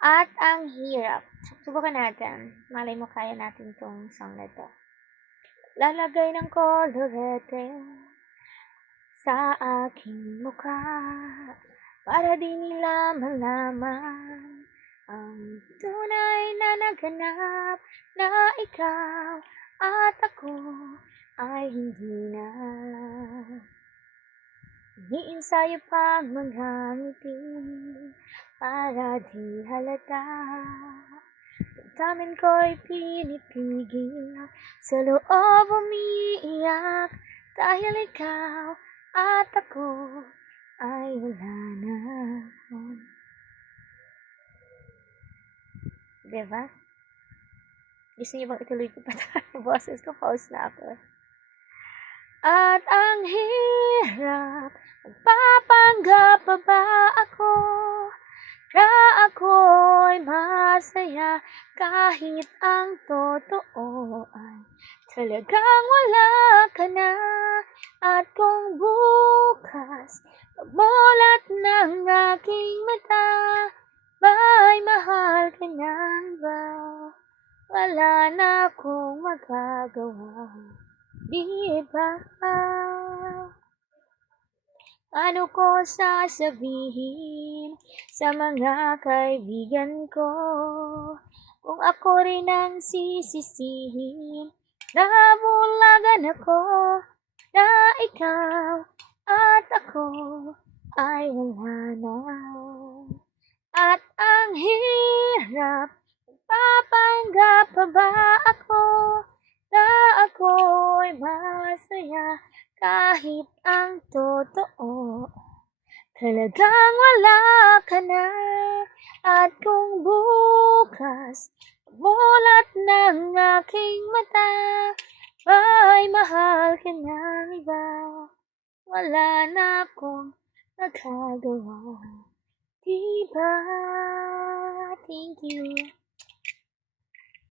At ang hirap. Subukan natin. Malay mo kaya natin 'tong song na 'to. Lalagay ng kolorete sa aking mukha para di nila malaman ang tunay na naganap na ikaw at ako ay hindi na. Iniensayo pa ang mga ngiti para di halata. Damdamin ko'y pinipigil, sa loob umiiyak, dahil ikaw at ako ay wala na. Diba? Gusto niyo bang ituloy ko pa tayo? Boses ko, pause na ako. At ang hirap, magpapanggap pa ba ako na ako'y masaya kahit ang totoo ay talagang wala ka na. At kung bukas pagmulat ng aking mata ba'y mahal ka na ba, wala na akong magagawa, di ba? Ano ko sasabihin sa mga kaibigan ko kung ako rin ang sisisihin? Nabulagan ako na ikaw at ako ay wala na. At ang hirap, papanggap pa ba ako na ako'y masaya kahit ang totoo talagang wala ka na. At kung bukas mulat ng aking mata ay mahal ka ng iba, wala na akong magagawa, diba? Thank you.